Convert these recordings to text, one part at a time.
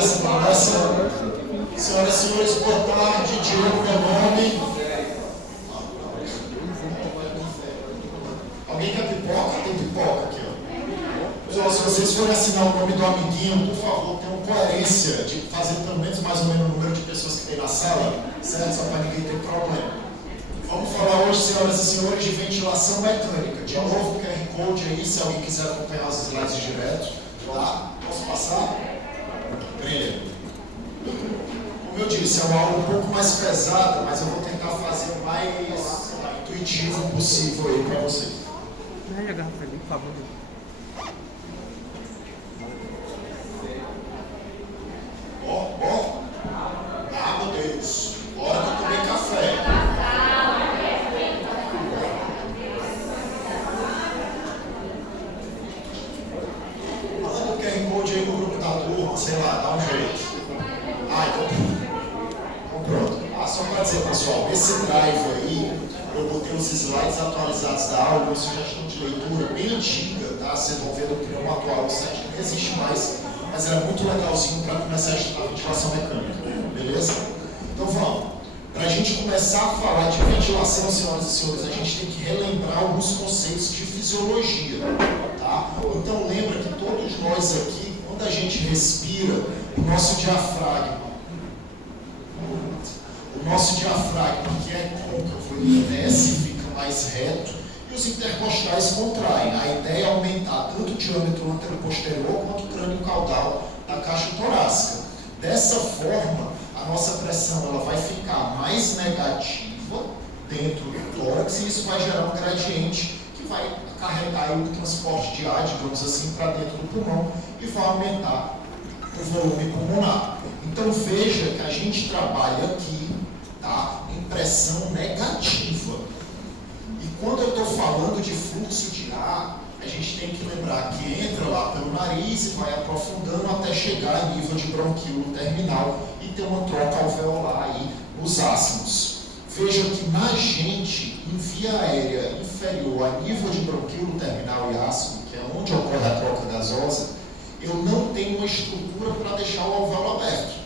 começa, começa. Senhoras e senhores, boa tarde. Diego, meu nome. Alguém quer pipoca? Tem pipoca aqui, ó. Pessoal, se vocês forem assinar o nome do amiguinho, por favor, tenham coerência de fazer pelo menos mais ou menos o número de pessoas que tem na sala, certo? Só para ninguém ter problema. Vamos falar hoje, senhoras e senhores, de ventilação mecânica. De novo, o QR Code aí, se alguém quiser acompanhar os slides direto. Tá? Posso passar? Brilha. Como eu disse, é uma aula um pouco mais pesada, mas eu vou tentar fazer o mais intuitivo possível aí para vocês. Olha a garrafa ali, por favor. Ó. Ah, meu Deus. Bora que eu tomei café. Manda o QR Code aí no grupo da turma, sei lá, dá um jeito. Então pronto. Só para dizer, pessoal, esse drive aí, eu botei os slides atualizados da aula, uma sugestão de leitura bem antiga, tá? Vocês vão ver no programa atual, o site não existe mais, mas era muito legalzinho para começar a estudar ventilação mecânica, beleza? Então vamos. Para a gente começar a falar de ventilação, senhoras e senhores, a gente tem que relembrar alguns conceitos de fisiologia, tá? Então lembra que todos nós aqui, quando a gente respira, o nosso diafragma, que é côncavo, ele desce e fica mais reto, e os intercostais contraem. A ideia é aumentar tanto o diâmetro anteroposterior quanto o crânio caudal da caixa torácica. Dessa forma, a nossa pressão ela vai ficar mais negativa dentro do tórax, e isso vai gerar um gradiente que vai carregar o transporte de ar, digamos assim, para dentro do pulmão e vai aumentar o volume pulmonar. Então veja que a gente trabalha aqui, tá, em pressão negativa. E quando eu estou falando de fluxo de ar, a gente tem que lembrar que entra lá pelo nariz e vai aprofundando até chegar a nível de bronquíolo terminal e ter uma troca alveolar aí nos ácidos. Veja que na gente, em via aérea inferior a nível de bronquíolo terminal e ácido, que é onde ocorre a troca gasosa, eu não tenho uma estrutura para deixar o alvéolo aberto.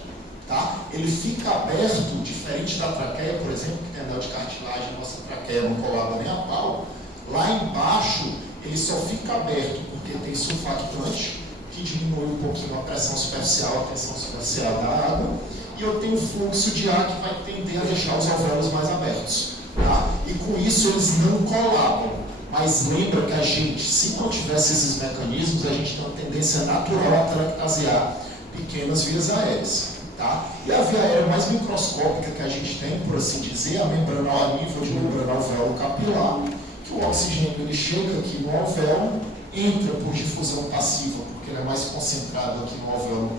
Tá? Ele fica aberto, diferente da traqueia, por exemplo, que tem anel de cartilagem, nossa traqueia não colada nem a pau. Lá embaixo, ele só fica aberto porque tem surfactante, que diminui um pouquinho a pressão superficial, a tensão superficial da água, e eu tenho fluxo de ar que vai tender a deixar os alvéolos mais abertos. Tá? E com isso, eles não colabam. Mas lembra que a gente, se não tivesse esses mecanismos, a gente tem uma tendência natural a telangiectasiar pequenas vias aéreas. Tá? E a via aérea mais microscópica que a gente tem, por assim dizer, a membrana a nível de membrana alvéolo capilar, que o oxigênio ele chega aqui no alvéolo, entra por difusão passiva, porque ele é mais concentrado aqui no alvéolo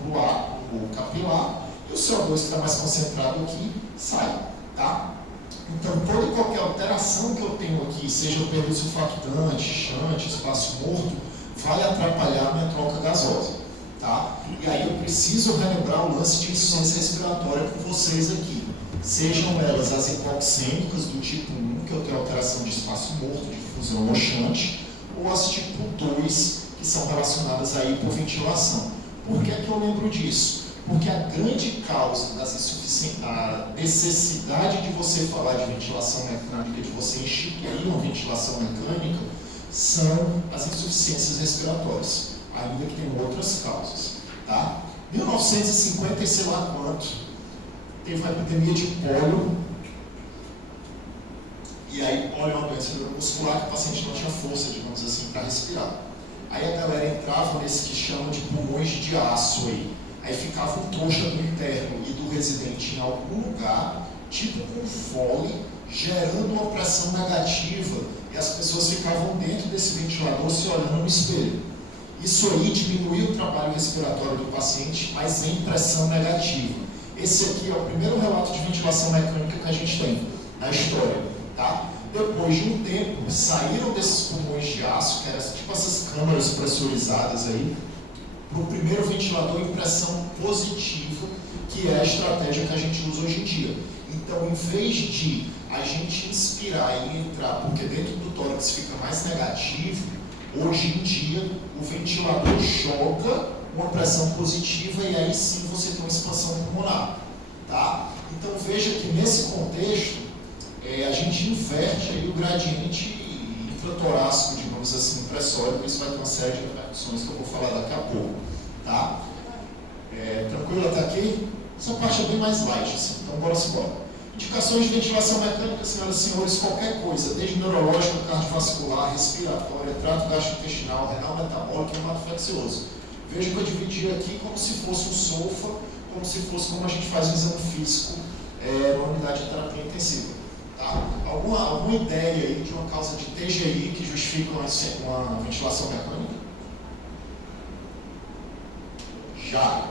o capilar, e o CO2 que está mais concentrado aqui sai. Tá? Então, toda e qualquer alteração que eu tenho aqui, seja o período surfactante, chante, espaço morto, vai atrapalhar a minha troca gasosa. Tá? E aí eu preciso relembrar o lance de insuficiência respiratória com vocês aqui. Sejam elas as hipoxêmicas do tipo 1, que eu tenho alteração de espaço morto, de difusão mochante, ou as tipo 2, que são relacionadas à hipoventilação. Por que é que eu lembro disso? Porque a grande causa das insuficiências, a necessidade de você falar de ventilação mecânica, de você instituir uma ventilação mecânica, são as insuficiências respiratórias, ainda que tem outras causas. Tá? 1950 e sei lá quanto, teve uma epidemia de pólio, e aí pólio é uma doença muscular que o paciente não tinha força, digamos assim, para respirar. Aí a galera entrava nesse que chamam de pulmões de aço aí ficava um trouxa do interno e do residente em algum lugar, tipo com fole, gerando uma pressão negativa, e as pessoas ficavam dentro desse ventilador se olhando no espelho. Isso aí diminuía o trabalho respiratório do paciente, mas em pressão negativa. Esse aqui é o primeiro relato de ventilação mecânica que a gente tem na história. Tá? Depois de um tempo, saíram desses pulmões de aço, que eram tipo essas câmaras pressurizadas aí, para o primeiro ventilador em pressão positiva, que é a estratégia que a gente usa hoje em dia. Então, em vez de a gente inspirar e entrar, porque dentro do tórax fica mais negativo, hoje em dia o ventilador joga uma pressão positiva e aí sim você tem uma expansão pulmonar. Tá? Então veja que nesse contexto a gente inverte aí o gradiente intratorácico, digamos assim, pressórico. Isso vai ter uma série de repercussões que eu vou falar daqui a pouco. Tá? Tranquilo até aqui? Essa parte é bem mais light, assim, então bora se embora. Indicações de ventilação mecânica, senhoras e senhores, qualquer coisa, desde neurológica, cardiovascular, respiratória, trato gastrointestinal, renal metabólico e hemato-infeccioso. Veja que eu dividi aqui como se fosse um SOFA, como se fosse como a gente faz um exame físico numa unidade de terapia intensiva. Tá? Alguma ideia aí de uma causa de TGI que justifica uma ventilação mecânica? Já.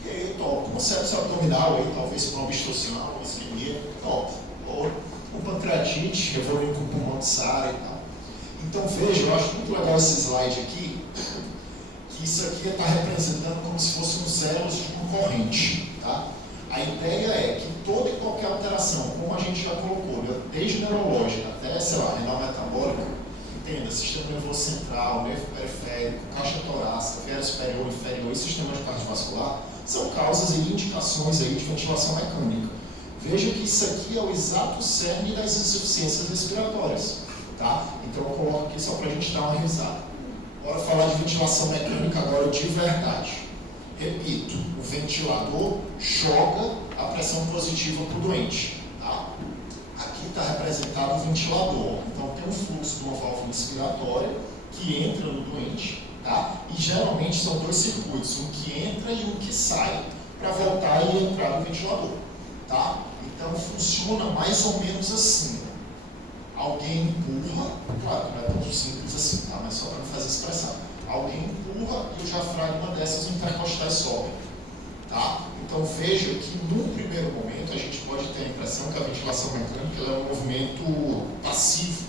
Ok, top. Uma sepse abdominal aí, talvez por uma obstrução, uma isquemia, top. Ou uma pancreatite, evoluindo com o pulmão de SARA e tal. Então veja, eu acho muito legal esse slide aqui, que isso aqui está representando como se fosse uns elos de uma corrente. Tá? A ideia é que toda e qualquer alteração, como a gente já colocou, desde neurológica até, sei lá, renal metabólica, entenda, sistema nervoso central, nervo periférico, caixa torácica, via superior, inferior e sistema cardiovascular, são causas e indicações aí de ventilação mecânica. Veja que isso aqui é o exato cerne das insuficiências respiratórias. Tá? Então eu coloco aqui só para a gente dar uma risada. Bora falar de ventilação mecânica agora de verdade. Repito, o ventilador joga a pressão positiva para o doente. Tá? Aqui está representado o ventilador. Então tem um fluxo de uma válvula inspiratória que entra no doente. Tá? E geralmente são dois circuitos, um que entra e um que sai para voltar e entrar no ventilador. Tá? Então funciona mais ou menos assim. Alguém empurra, claro que não é tão simples assim, tá? Mas só para não fazer expressão. Alguém empurra e o diafragma dessas intercostais sobe. Tá? Então veja que num primeiro momento a gente pode ter a impressão que a ventilação mecânica é um movimento passivo,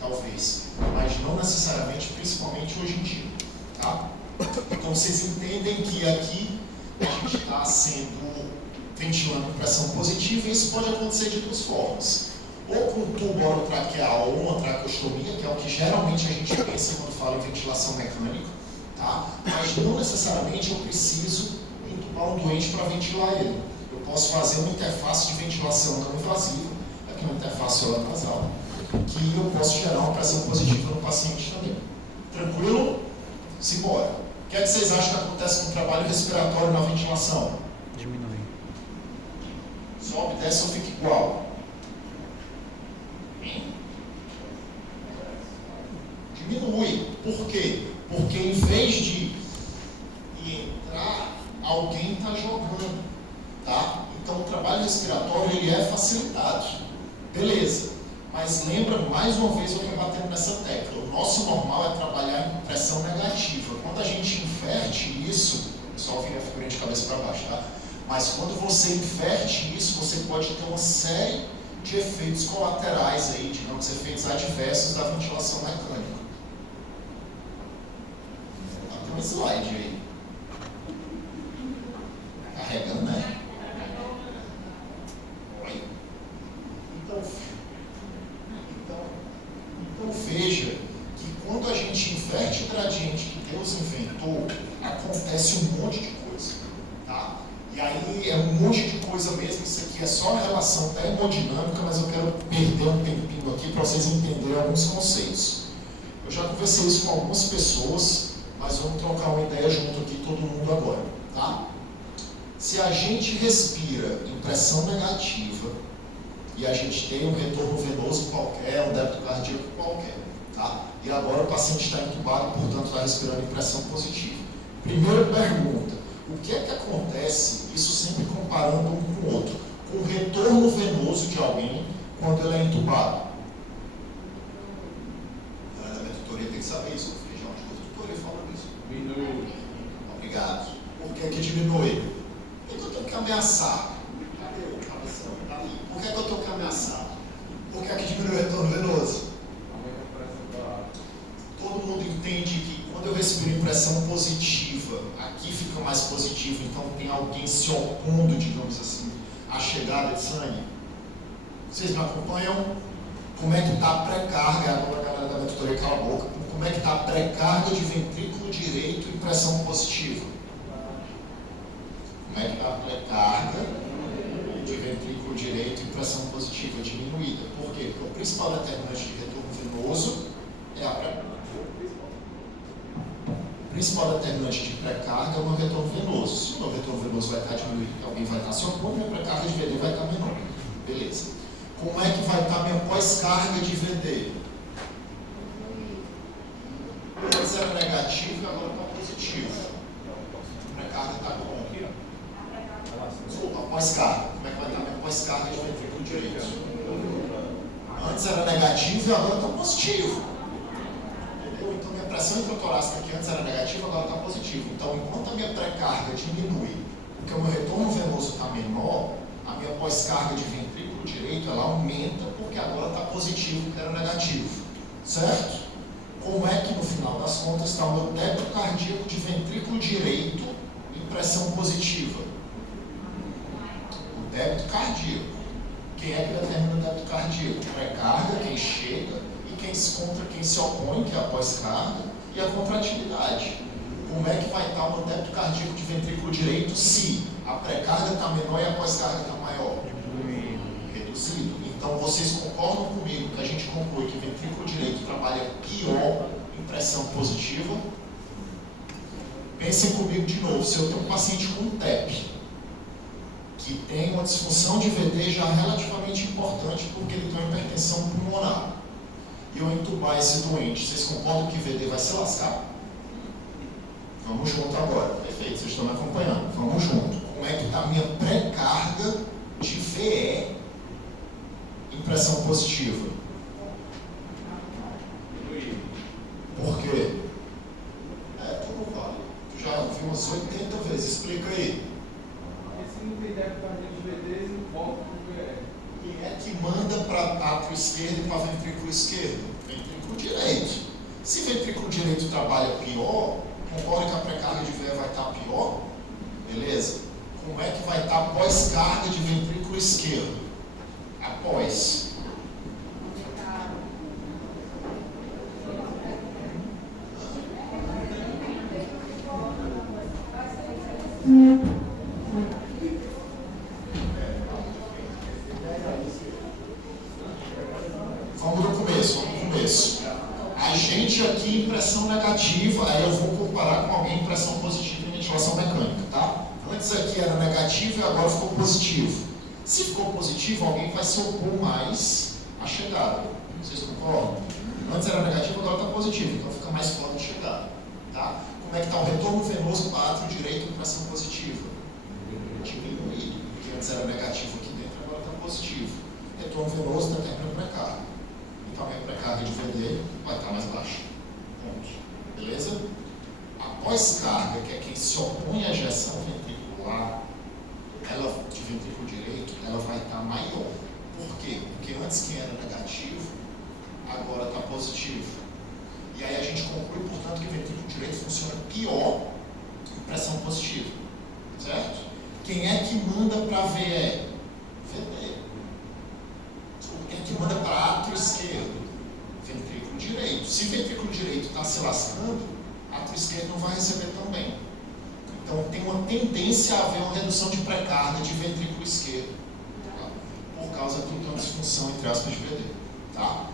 talvez, mas não necessariamente, principalmente hoje em dia. Tá? Então vocês entendem que aqui a gente está ventilando pressão positiva e isso pode acontecer de duas formas. Ou com um tubo orotraqueal ou uma traqueostomia, que é o que geralmente a gente pensa quando fala em ventilação mecânica, tá? Mas não necessariamente eu preciso entubar um doente para ventilar ele. Eu posso fazer uma interface de ventilação não invasiva, aqui uma interface oral-nasal, que eu posso gerar uma pressão positiva no paciente também. Tranquilo? Simbora. O que é que vocês acham que acontece com o trabalho respiratório na ventilação? Diminui. Sobe, desce ou fica igual? Diminui. Por quê? Porque em vez de entrar, alguém está jogando. Tá? Então o trabalho respiratório ele é facilitado. Beleza. Mas lembra, mais uma vez eu estou batendo nessa tecla. O nosso normal é trabalhar em pressão negativa. Quando a gente inverte isso, o pessoal vira a figurinha de cabeça para baixo, tá? Mas quando você inverte isso, você pode ter uma série de efeitos colaterais aí, digamos, efeitos adversos da ventilação mecânica. Tem um slide aí. Carregando, né? Oi. Então veja que quando a gente inverte o gradiente que Deus inventou, acontece um monte de coisa. Tá? E aí é um monte de coisa mesmo, isso aqui é só a relação termodinâmica, mas eu quero perder um tempinho aqui para vocês entenderem alguns conceitos. Eu já conversei isso com algumas pessoas, mas vamos trocar uma ideia junto aqui, todo mundo agora. Tá? Se a gente respira em pressão negativa e a gente tem um retorno venoso qualquer, um débito cardíaco qualquer, tá? E agora o paciente está entubado, portanto está respirando em pressão positiva. Primeira pergunta. O que é que acontece, isso sempre comparando um com o outro, com o retorno venoso de alguém quando ele é entubado? A área da minha tutoria tem que saber isso, o feijão de tutoria fala disso. Diminui. Obrigado. Por que diminui? Por que eu tenho que ameaçar? Cadê o cabeção? Tá ali. Por que eu tenho que ameaçar? Por que diminui o retorno venoso? Todo mundo entende que quando eu respiro em pressão positiva, aqui fica mais positivo, então tem alguém se opondo, digamos assim, à chegada de sangue. Vocês me acompanham? Como é que está a pré-carga? Agora a galera da minha tutoria cala a boca, por como é que está a pré-carga de ventrículo direito em pressão positiva? Como é que está a pré-carga de ventrículo direito em pressão positiva diminuída? Por quê? Porque o principal determinante de retorno venoso é a pré-carga. O principal determinante de pré-carga é o meu retorno venoso. Se o meu retorno venoso vai estar diminuído, alguém vai estar se opondo, minha pré-carga de VD vai estar menor. Beleza. Como é que vai estar minha pós-carga de VD? Antes era negativo e agora está positivo. A pré-carga está como? Desculpa, a pós-carga. Como é que vai estar minha pós-carga de ventrículo direito? Antes era negativo e agora está positivo. Entendeu? Então minha pressão intratorácica que antes era negativa, agora está positiva. Então enquanto a minha pré-carga diminui, porque o meu retorno venoso está menor, a minha pós-carga de ventrículo direito ela aumenta porque agora está positivo, que era negativo. Certo? Como é que no final das contas está o meu débito cardíaco de ventrículo direito em pressão positiva? O débito cardíaco. Quem é que determina o débito cardíaco? Pré-carga, quem chega, e quem se opõe, que é a pós-carga, e a contratividade. Como é que vai estar o meu débito cardíaco de ventrículo direito se a pré-carga está menor e a pós-carga está maior? Reduzido. Então vocês concordam comigo que a gente conclui que o ventrículo direito trabalha pior em pressão positiva? Pensem comigo de novo. Se eu tenho um paciente com TEP, que tem uma disfunção de VD já relativamente importante porque ele tem uma hipertensão pulmonar, e eu entubar esse doente, vocês concordam que VD vai se lascar? Vamos junto agora. Perfeito, vocês estão me acompanhando. Vamos junto. Como é que está a minha pré-carga de VE em pressão positiva? Por quê? Tu não vale. Tu já viu umas 80 vezes. Explica aí. Porque se não tem débito cardíaco de VD, não volta para o VE. Quem é que manda para átrio esquerdo e para ventrículo esquerdo? Ventrículo direito. Se ventrículo direito trabalha pior, concorda que a pré-carga de VE vai estar pior? Beleza? Como é que vai estar a pós-carga de ventrículo esquerdo? Após. Vamos no começo. A gente aqui em pressão negativa, aí eu vou comparar com alguém em pressão positiva em ventilação mecânica, tá? Antes aqui era negativo e agora ficou positivo. Se ficou positivo, alguém vai se opor mais à chegada. Vocês concordam? Antes era negativo, agora está positivo, então fica mais forte a chegada. Tá? Como é que está o retorno venoso para átrio direito em pressão positiva? Diminuído, porque antes era negativo aqui dentro, agora está positivo. Retorno venoso determina a pré-carga. Então a minha pré-carga de VD vai estar mais baixa. Ponto. Beleza? A pós-carga, que é quem se opõe à ejeção ventricular, ela, de ventrículo direito, ela vai estar maior. Por quê? Porque antes quem era negativo, agora está positivo. E aí a gente conclui, portanto, que o ventrículo direito funciona pior em pressão positiva. Certo? Quem é que manda para VE? VD. Quem é que manda para átrio esquerdo? Ventrículo direito. Se o ventrículo direito está se lascando, átrio esquerdo não vai receber também. Então tem uma tendência a haver uma redução de pré-carga de ventrículo esquerdo, tá? Por causa de uma disfunção entre aspas de VD. Tá?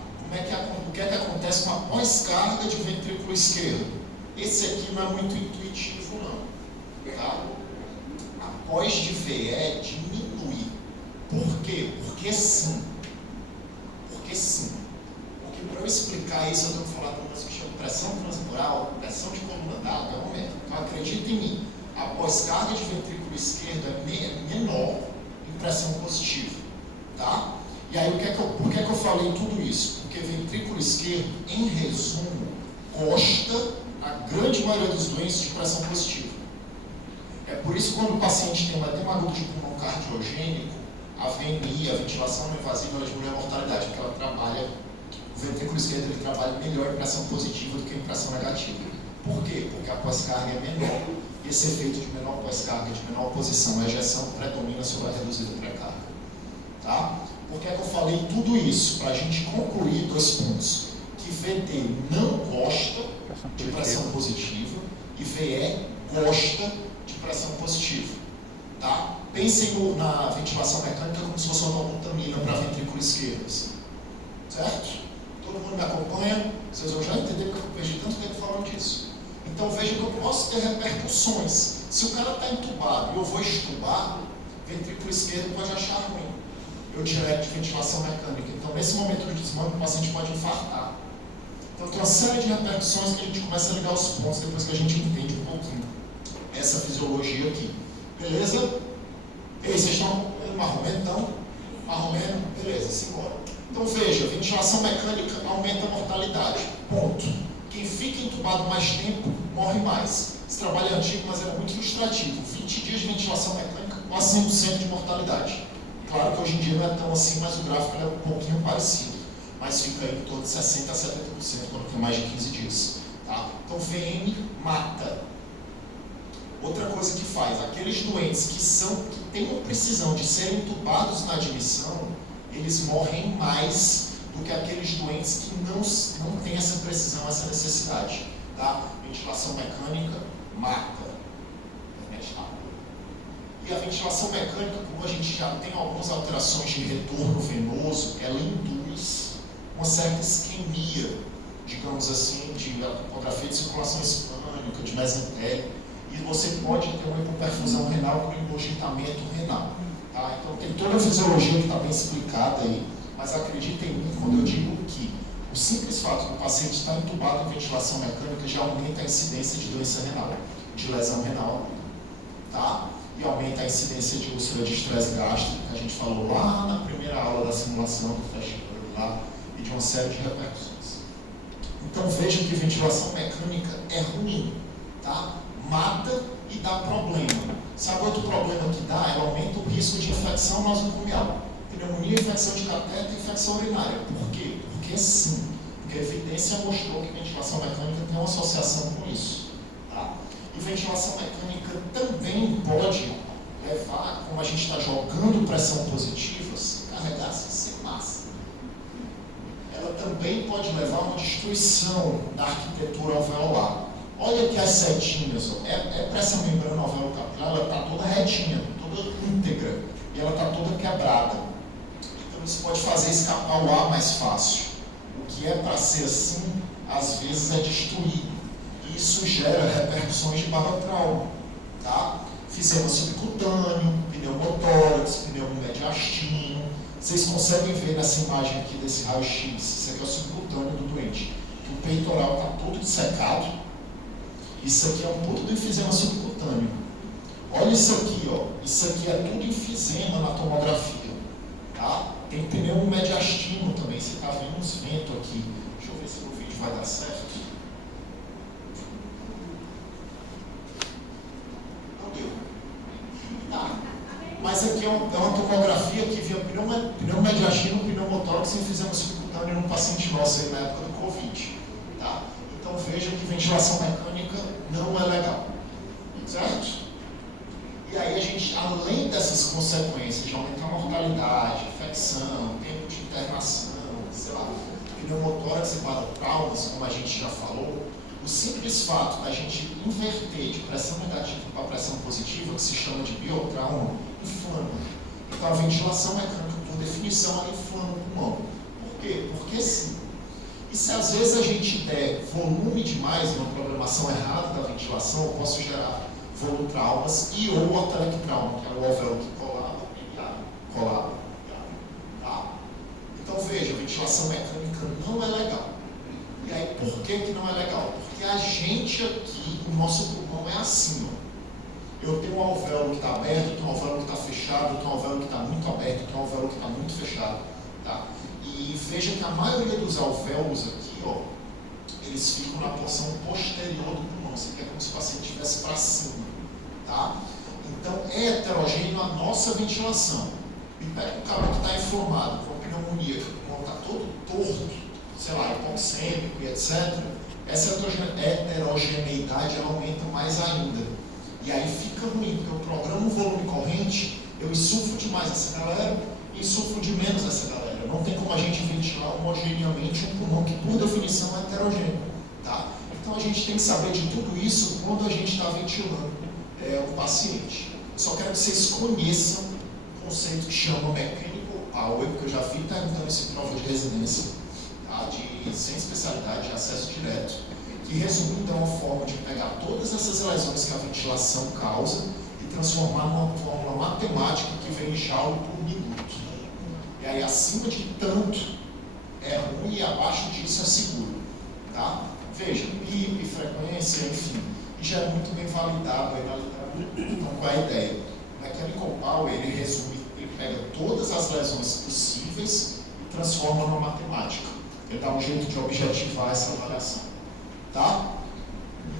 O que é que acontece com a pós-carga de ventrículo esquerdo? Esse aqui não é muito intuitivo não. Tá? A pós de VE diminui. Por quê? Porque sim. Porque para eu explicar isso eu tenho que falar de uma coisa que chama pressão transmural, pressão de coluna d'água, é um método. Então acredita em mim. A pós-carga de ventrículo esquerdo é menor em pressão positiva, tá? E aí, por que eu falei tudo isso? Porque ventrículo esquerdo, em resumo, gosta, na grande maioria dos doentes, de pressão positiva. É por isso que quando o paciente tem um edema agudo de pulmão cardiogênico, a VNI, a ventilação não invasiva, ela diminui a mortalidade, porque ela trabalha, o ventrículo esquerdo ele trabalha melhor em pressão positiva do que em pressão negativa. Por quê? Porque a pós-carga é menor. E esse efeito de menor pós-carga, de menor oposição à ejeção, predomina sobre a reduzida pré-carga. Tá? Por que é que eu falei tudo isso? Para a gente concluir 2 pontos. que VT não gosta de pressão positiva e VE gosta de pressão positiva. Tá? Pensem na ventilação mecânica como se fosse uma valvulotamina para ventrículo esquerdo. Certo? Todo mundo me acompanha? Vocês vão já entender porque eu perdi tanto tempo falando disso. Então veja que eu posso ter repercussões. Se o cara está entubado e eu vou estubar, ventrículo esquerdo pode achar ruim. Eu direto de ventilação mecânica. Então nesse momento de desmame o paciente pode infartar. Então tem uma série de repercussões que a gente começa a ligar os pontos depois que a gente entende um pouquinho essa fisiologia aqui. Beleza? E aí, vocês estão acompanhando marromeno então? Marromeno? Beleza, simbora. Então veja, ventilação mecânica aumenta a mortalidade. Ponto. Quem fica entubado mais tempo, morre mais. Esse trabalho é antigo, mas era muito ilustrativo. 20 dias de ventilação mecânica, quase 100% de mortalidade. Claro que hoje em dia não é tão assim, mas o gráfico é um pouquinho parecido. Mas fica aí em torno de 60% a 70% quando tem mais de 15 dias. Tá? Então VM mata. Outra coisa que faz, aqueles doentes que têm a precisão de serem entubados na admissão, eles morrem mais do que aqueles doentes que não têm essa precisão, essa necessidade. Tá? Ventilação mecânica mata. E a ventilação mecânica, como a gente já tem algumas alterações de retorno venoso, ela induz uma certa isquemia, digamos assim, de topografia de circulação hispânica, de mesentério, e você pode ter uma hipoperfusão renal com engurgitamento renal. Tá? Então tem toda a fisiologia que está bem explicada aí, mas acredita em mim quando eu digo que o simples fato do paciente estar entubado em ventilação mecânica já aumenta a incidência de doença renal, de lesão renal. Tá? E aumenta a incidência de úlcera de estresse gástrico, que a gente falou lá na primeira aula da simulação do teste lá, e de uma série de repercussões. Então veja que ventilação mecânica é ruim, tá? Mata e dá problema. Sabe outro problema que dá? Ela aumenta o risco de infecção nosocomial. Pneumonia, infecção de cateter e infecção urinária. Por quê? Porque sim. Porque a evidência mostrou que ventilação mecânica tem uma associação com isso. Tá? E ventilação mecânica também pode levar, como a gente está jogando pressão positiva, se carregasse sem massa. Ela também pode levar a uma destruição da arquitetura alveolar. Olha aqui as setinhas, ó. É para essa membrana alveolo-capilar, ela está toda retinha, toda íntegra, e ela está toda quebrada. Então isso pode fazer escapar o ar mais fácil. O que é para ser assim, às vezes é destruído. E isso gera repercussões de barotrauma. Tá? Fizema subcutâneo, pneumotórax, pneumomediastino. Vocês conseguem ver nessa imagem aqui desse raio-x, isso aqui é o subcutâneo do doente, que o peitoral está todo dissecado. Isso aqui é um ponto do enfisema subcutâneo. Olha isso aqui, ó. Isso aqui é tudo enfisema na tomografia. Tá? Tem pneumomediastino também. Você está vendo uns ventos aqui. Deixa eu ver se o vídeo vai dar certo. Não deu. Tá. Mas aqui é uma tomografia que via pneumomediastino, pneumotórax e enfisema subcutâneo num paciente nosso aí na época do Covid. Tá? Então veja que ventilação mecânica não é legal, certo? E aí a gente, além dessas consequências de aumentar a mortalidade, infecção, tempo de internação, sei lá, pneumotórax e barotraumas, como a gente já falou, o simples fato da gente inverter de pressão negativa para pressão positiva, que se chama de biotrauma, inflama. Então a ventilação mecânica, por definição, ela inflama o pulmão. Por quê? Porque sim. E se às vezes a gente der volume demais, uma programação errada da ventilação, eu posso gerar volutraumas e ou otelectrauma, que é o alvéolo que colaba. Tá? Então veja, a ventilação mecânica não é legal. E aí por que não é legal? Porque a gente aqui, o nosso pulmão é assim, ó. Eu tenho um alvéolo que está aberto, eu tenho um alvéolo que está fechado, eu tenho um alvéolo que está muito aberto, eu tenho um alvéolo que está muito fechado. Tá? E veja que a maioria dos alvéolos aqui, ó, eles ficam na porção posterior do pulmão. Isso aqui é como se o paciente estivesse para cima. Tá? Então é heterogêneo a nossa ventilação. E pega o cara que está inflamado, com pneumonia, que o pulmão está todo torto, sei lá, hipoxêmico e etc. Essa heterogeneidade ela aumenta mais ainda. E aí fica ruim, porque eu programo um volume corrente, eu insuflo demais essa galera e insuflo de menos essa galera. atmosfera. Não tem como a gente ventilar homogeneamente um pulmão que, por definição, é heterogêneo. Tá? Então, a gente tem que saber de tudo isso quando a gente está ventilando o paciente. Eu só quero que vocês conheçam um conceito que chama Mechanical Power, porque eu já vi perguntando isso em prova de residência, tá? Sem especialidade, de acesso direto, que resumindo é uma forma de pegar todas essas lesões que a ventilação causa e transformar numa fórmula matemática que vem em joule por minuto. E aí, acima de tanto é ruim e abaixo disso é seguro. Tá? Veja, PIB, frequência, enfim, e já é muito bem validado aí na literatura. Então, qual é a ideia? O Mechanical Power, ele resume, ele pega todas as lesões possíveis e transforma numa matemática. Ele dá um jeito de objetivar essa avaliação. Tá?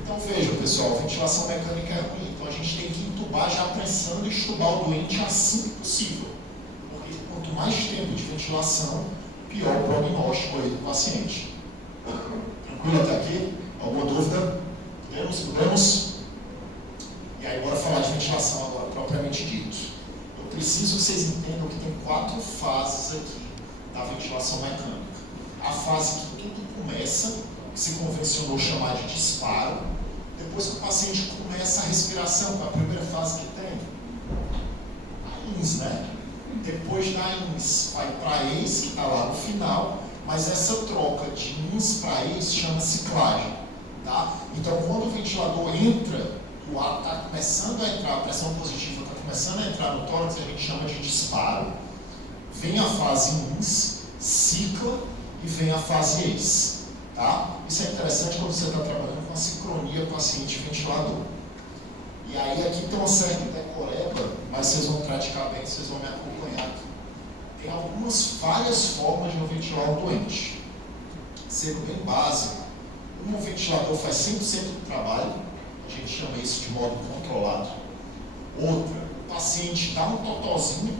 Então, veja, pessoal, ventilação mecânica é ruim, então a gente tem que entubar já pensando em extubar o doente assim que possível. Porque quanto mais tempo de ventilação, pior o prognóstico aí do paciente. Tranquilo até aqui? Alguma dúvida? Podemos? E aí, bora falar de ventilação agora, propriamente dito. Eu preciso que vocês entendam que tem 4 fases aqui da ventilação mecânica. A fase que tudo começa, que se convencionou chamar de disparo. Depois que o paciente começa a respiração, que é a primeira fase que tem, a INS, né? Depois da INS vai para a EIS, que está lá no final, mas essa troca de INS para EIS chama ciclagem. Tá? Então, quando o ventilador entra, o ar está começando a entrar, a pressão positiva está começando a entrar no tórax, a gente chama de disparo. Vem a fase INS, cicla e vem a fase EIS. Tá? Isso é interessante quando você está trabalhando com a sincronia paciente-ventilador. E aí aqui tem uma certa decoreba, mas vocês vão praticar bem, vocês vão me acompanhar aqui. Tem várias formas de eu ventilar o doente. Sendo bem básico, um ventilador faz 100% do trabalho, a gente chama isso de modo controlado. Outra, o paciente dá um totozinho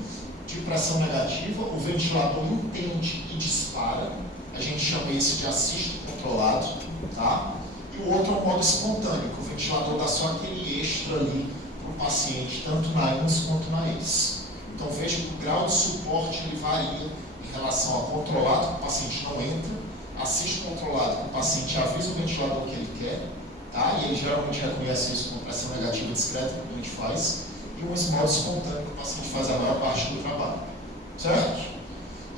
de pressão negativa, o ventilador entende e dispara, a gente chama isso de assisto controlado, tá? E o outro é o modo espontâneo, que o ventilador dá só aquele extra ali para o paciente, tanto na INS quanto na EIS. Então veja que o grau de suporte ele varia em relação ao controlado, que o paciente não entra, assiste controlado, que o paciente avisa o ventilador que ele quer, tá? E ele geralmente reconhece isso com pressão negativa discreta, que a gente faz, e um modo espontâneo, que o paciente faz a maior parte do trabalho. Certo?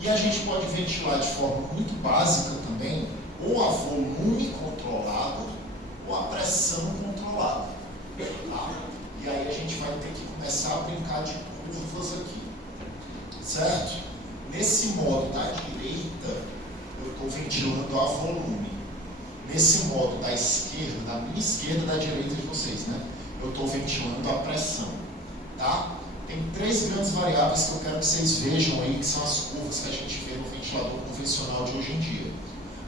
E a gente pode ventilar de forma muito básica também, ou a volume controlado, ou a pressão controlada. Tá? E aí a gente vai ter que começar a brincar de curvas aqui. Certo? Nesse modo da direita, eu estou ventilando a volume. Nesse modo da esquerda, da minha esquerda, da direita de vocês, né? Eu estou ventilando a pressão. Tá? Tem 3 grandes variáveis que eu quero que vocês vejam aí, que são as curvas que a gente vê no ventilador convencional de hoje em dia.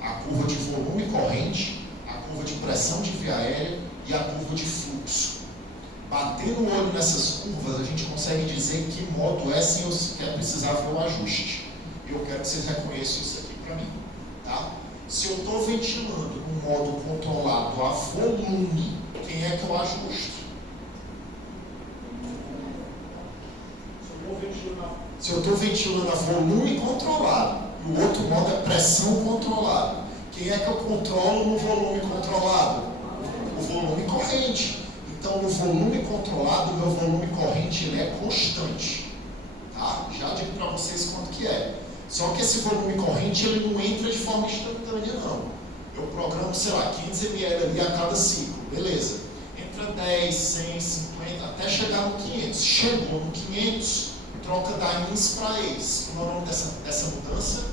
A curva de volume corrente, a curva de pressão de via aérea e a curva de fluxo. Batendo o olho nessas curvas, a gente consegue dizer que modo é sem eu sequer precisar ver o ajuste. E eu quero que vocês reconheçam isso aqui para mim. Tá? Se eu estou ventilando no modo controlado a volume, quem é que eu ajusto? Se eu estou ventilando a volume controlado e o outro modo é pressão controlada, quem é que eu controlo no volume controlado? O volume corrente. Então, no volume controlado, o meu volume corrente ele é constante. Tá? Já digo para vocês quanto que é. Só que esse volume corrente ele não entra de forma instantânea, não. Eu programo, sei lá, 500 ml ali a cada ciclo, beleza. Entra 10, 100, 50, até chegar no 500. Chegou no 500, troca da INS para EIS. Qual é o nome dessa mudança?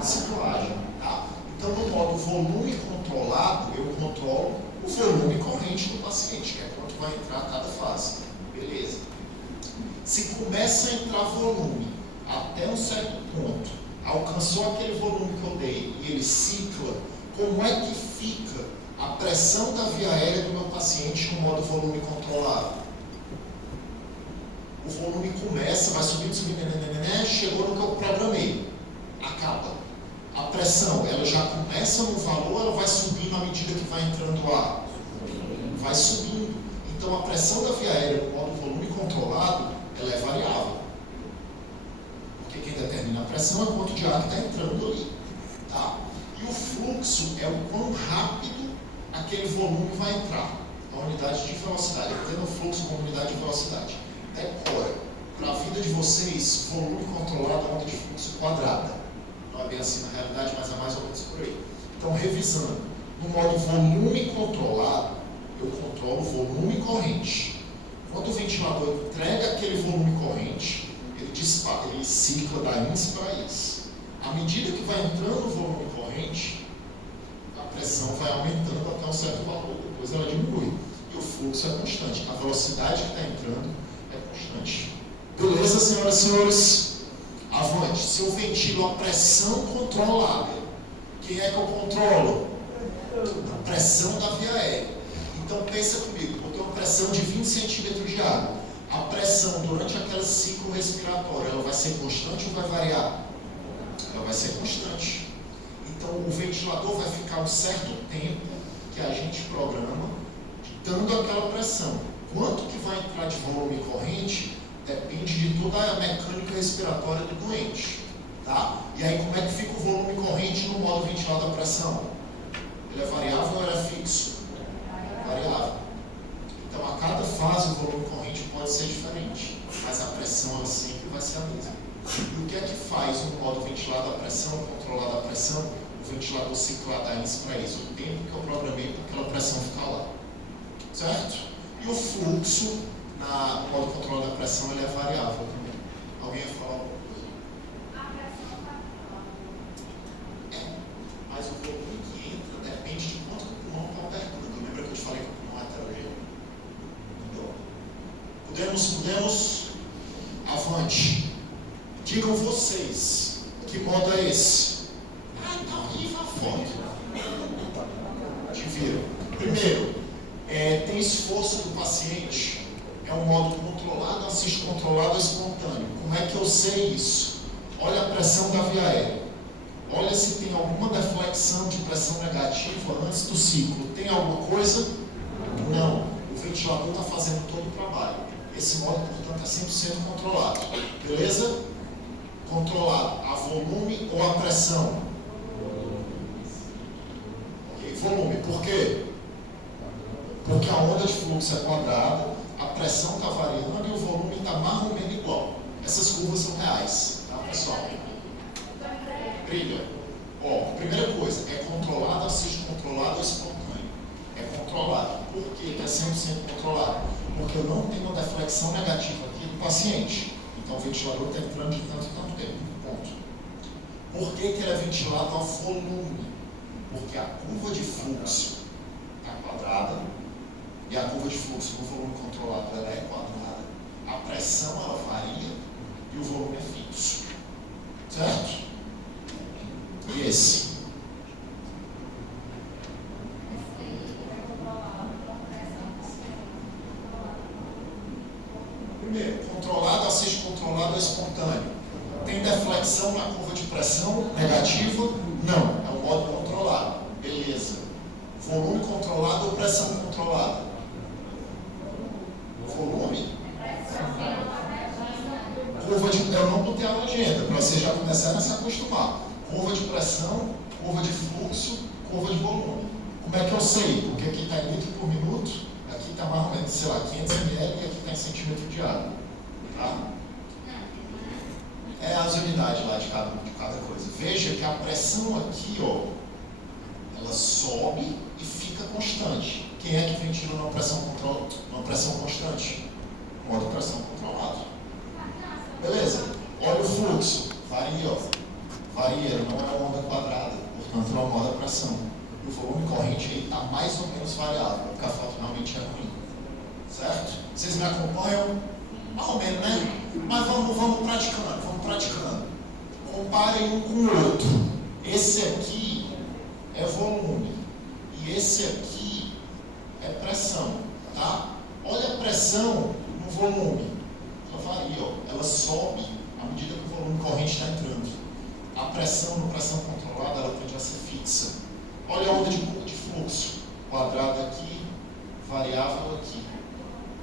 Ciclagem. Tá? Então, no modo volume controlado, eu controlo o volume corrente do paciente, que é quanto vai entrar cada fase. Beleza. Se começa a entrar volume até um certo ponto, alcançou aquele volume que eu dei e ele cicla, como é que fica a pressão da via aérea do meu paciente no modo volume controlado? O volume começa, vai subindo, chegou no que eu programei. Acaba. A pressão, ela já começa no valor, ela vai subindo à medida que vai entrando o ar? Vai subindo. Então, a pressão da via aérea no modo volume controlado, ela é variável. Porque quem determina a pressão pressão é quanto de ar que está entrando ali. Tá? E o fluxo é o quão rápido aquele volume vai entrar. A unidade de velocidade. Entenda o fluxo como unidade de velocidade. Decora. Para a vida de vocês, volume controlado é onda de fluxo quadrada. Não é bem assim na realidade, mas é mais ou menos por aí. Então, revisando. No modo volume controlado, eu controlo volume corrente. Quando o ventilador entrega aquele volume corrente, ele dispara, ele cicla da ins para is. À medida que vai entrando o volume corrente, a pressão vai aumentando até um certo valor, depois ela diminui. E o fluxo é constante, a velocidade que está entrando é constante. Beleza, senhoras e senhores? Avante. Se eu ventilo a pressão controlada, quem é que eu controlo? A pressão da via aérea. Então pensa comigo, eu tenho uma pressão de 20 centímetros de água. A pressão durante aquele ciclo respiratório, ela vai ser constante ou vai variar? Ela vai ser constante. Então o ventilador vai ficar um certo tempo que a gente programa dando aquela pressão. Quanto que vai entrar de volume corrente depende de toda a mecânica respiratória do doente. Tá? E aí como é que fica o volume corrente no modo ventilado à pressão? Ele é variável ou ele é fixo? Variável. Então a cada fase o volume corrente pode ser diferente, mas a pressão ela sempre vai ser a mesma. E o que é que faz no modo ventilado à pressão, controlado à pressão, o ventilador ciclar da ins para is? O tempo que eu programei para aquela pressão ficar lá. Certo? E o fluxo no modo controlado à pressão ele é variável também. Alguém ia falar alguma coisa? A pressão está Mas o volume que entra depende de quanto o pulmão está apertando. Lembra que eu te falei que o pulmão é heterogêneo? Podemos? Avante. Digam vocês, que modo é esse? Tá horrível a foto. Te viram. Primeiro, tem esforço do paciente. É um modo controlado, assiste controlado, espontâneo. Como é que eu sei isso? Olha a pressão da via aérea. Olha se tem alguma deflexão de pressão negativa antes do ciclo. Tem alguma coisa? Não. O ventilador está fazendo todo o trabalho. Esse modo, portanto, é 100% controlado. Beleza? Controlado. A volume ou a pressão? Ok, volume. Por quê? Porque a onda de fluxo é quadrada, a pressão está variando e o volume está mais ou menos igual. Essas curvas são reais, tá, pessoal? Brilha. Ó, primeira coisa, é controlado, assiste controlado ou espontâneo. É controlado. Por que é 100% controlado? Porque eu não tenho uma deflexão negativa aqui do paciente. Então o ventilador está entrando de tanto em tanto tempo. Ponto. Por que ele é ventilado a volume? Porque a curva de fluxo está quadrada e a curva de fluxo no volume controlado ela é quadrada. A pressão ela varia e o volume é fixo. Certo? E esse? Primeiro, controlado, assiste controlado ou espontâneo. Tem deflexão na curva de pressão negativa? Não, é um modo controlado. Beleza. Volume controlado ou pressão controlada? Volume? Curva de... Eu não botei na agenda, para vocês já começarem a se acostumar. Curva de pressão, curva de fluxo, curva de volume. Como é que eu sei? Porque aqui está em litro por minuto, aqui está mais ou menos, sei lá, 500 ml e aqui está em centímetro de água. Tá? É as unidades lá de cada coisa. Veja que a pressão aqui, ó, ela sobe e fica constante. Quem é que ventila numa pressão constante? Modo pressão controlado. Beleza. Olha o fluxo. Varia, ó. Varia, não é uma onda quadrada. Portanto, é uma moda pressão. E o volume corrente aí está mais ou menos variável, porque a foto realmente é ruim. Certo? Vocês me acompanham? Mais ou menos, né? Mas vamos praticando. Comparem um com o outro. Esse aqui é volume. E esse aqui é pressão. Tá? Olha a pressão no volume. Ela varia, ó. Ela sobe à medida que o volume corrente está entrando. A pressão, no pressão controlada, ela tende a ser fixa. Olha a onda de fluxo. Quadrado aqui, variável aqui.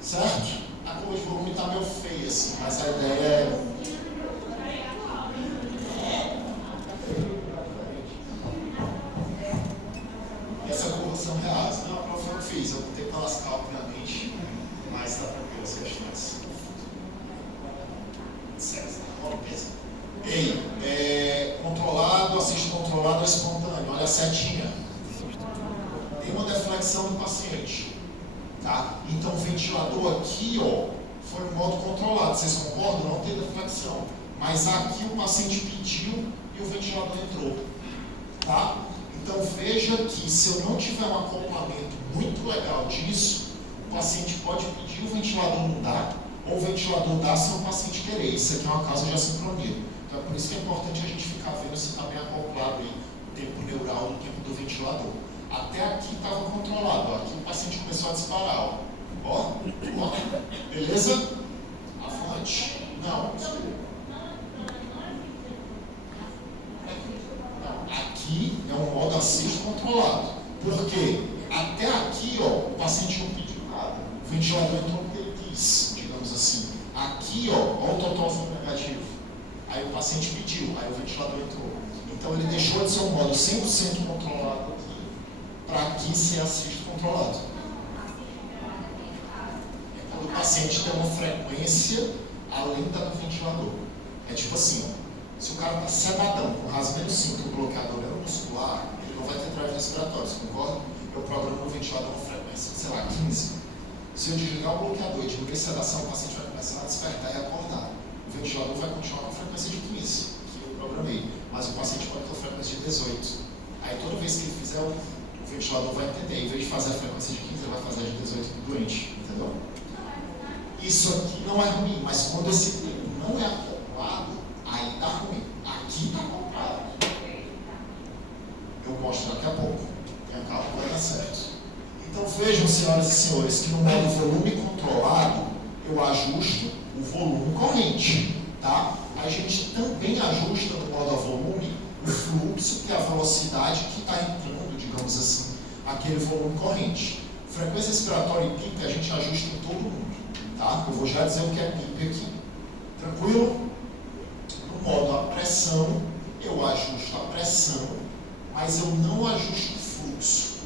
Certo? A curva de volume está meio feia assim, mas a ideia aqui, ó, foi um modo controlado. Vocês concordam? Não teve deflexão. Mas aqui o paciente pediu e o ventilador entrou. Tá? Então veja que se eu não tiver um acoplamento muito legal disso, o paciente pode pedir, o ventilador não dá, ou o ventilador dá sem o paciente querer. Isso aqui é uma causa de assincronia. Então é por isso que é importante a gente ficar vendo se está bem acoplado aí, o tempo neural no tempo do ventilador. Até aqui estava controlado, ó. Aqui o paciente começou a disparar. Ó, beleza? Avante. Não. Aqui é um modo assist controlado. Por quê? Até aqui, ó, o paciente não pediu nada. O ventilador entrou porque ele quis, digamos assim. Aqui, ó o total foi negativo. Aí o paciente pediu, aí o ventilador entrou. Então ele deixou de ser um modo 100% controlado aqui, para aqui ser assist controlado. É quando o paciente tem uma frequência além da do ventilador. É tipo assim, ó. Se o cara está sedadão, com rasgamento 5 bloqueador neuromuscular, ele não vai ter drive respiratório, você concorda? Eu programo no ventilador uma frequência, sei lá, 15. Se eu desligar o bloqueador e diminuir a sedação, o paciente vai começar a despertar e acordar. O ventilador vai continuar com a frequência de 15, que eu programei, mas o paciente pode ter a frequência de 18. Aí toda vez que ele fizer, o ventilador vai entender, em vez de fazer a frequência de 15, ele vai fazer a de 18 do doente, entendeu? Isso aqui não é ruim, mas quando esse tempo não é acoplado, aí tá ruim. Aqui tá acoplado. Eu mostro daqui a pouco. Tenha calma que vai dar certo. Então vejam, senhoras e senhores, que no modo volume controlado, eu ajusto o volume corrente. Tá? A gente também ajusta no modo a volume o fluxo, que é a velocidade que está entrando, digamos assim, aquele volume corrente. Frequência respiratória e PIP a gente ajusta em todo mundo. Tá? Eu vou já dizer o que é PIP aqui. Tranquilo? No modo a pressão, eu ajusto a pressão, mas eu não ajusto o fluxo.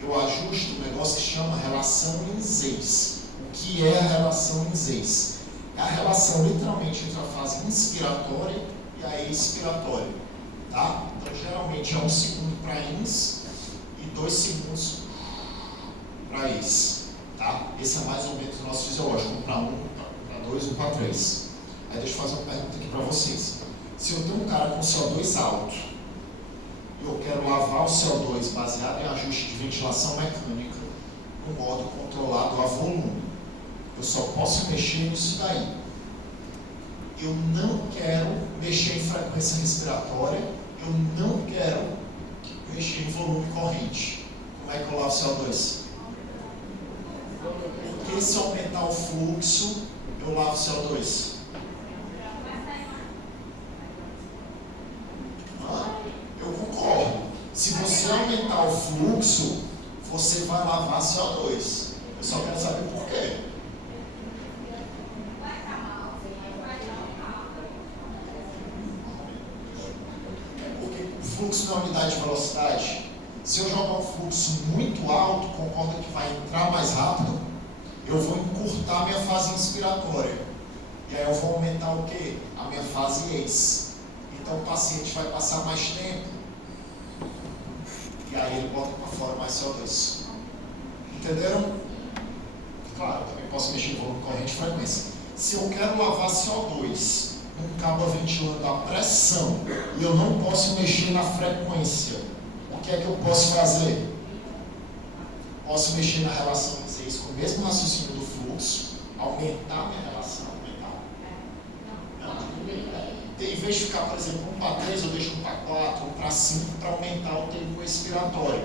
Eu ajusto um negócio que chama relação INZES. O que é a relação INZES? É a relação literalmente entre a fase inspiratória e a expiratória. Tá? Então geralmente é 1 segundo para ins e 2 segundos para ex. Tá? Esse é mais ou menos o nosso fisiológico, 1 para 1, para 2, 1 para 3. Aí deixa eu fazer uma pergunta aqui para vocês. Se eu tenho um cara com CO2 alto e eu quero lavar o CO2 baseado em ajuste de ventilação mecânica no modo controlado a volume, eu só posso mexer nisso daí. Eu não quero mexer em frequência respiratória, eu não quero mexer em volume corrente. Como é que eu lavo o CO2? Porque se aumentar o fluxo, eu lavo o CO2. Eu concordo. Se você aumentar o fluxo, você vai lavar CO2. Eu só quero saber por quê. Porque o fluxo não é unidade de velocidade. Se eu jogar um fluxo muito alto, concorda que vai entrar mais rápido, eu vou encurtar a minha fase inspiratória. E aí eu vou aumentar o quê? A minha fase ex. Então o paciente vai passar mais tempo. E aí ele bota para fora mais CO2. Entenderam? Claro, eu também posso mexer em volume corrente e frequência. Se eu quero lavar CO2 num cabo ventilando a pressão e eu não posso mexer na frequência, o que é que eu posso fazer? Posso mexer na relação de 6 com o mesmo raciocínio do fluxo, aumentar a minha relação, aumentar. Em vez de ficar, por exemplo, 1 para 3, eu deixo 1 para 4, 1 para 5, para aumentar o tempo expiratório.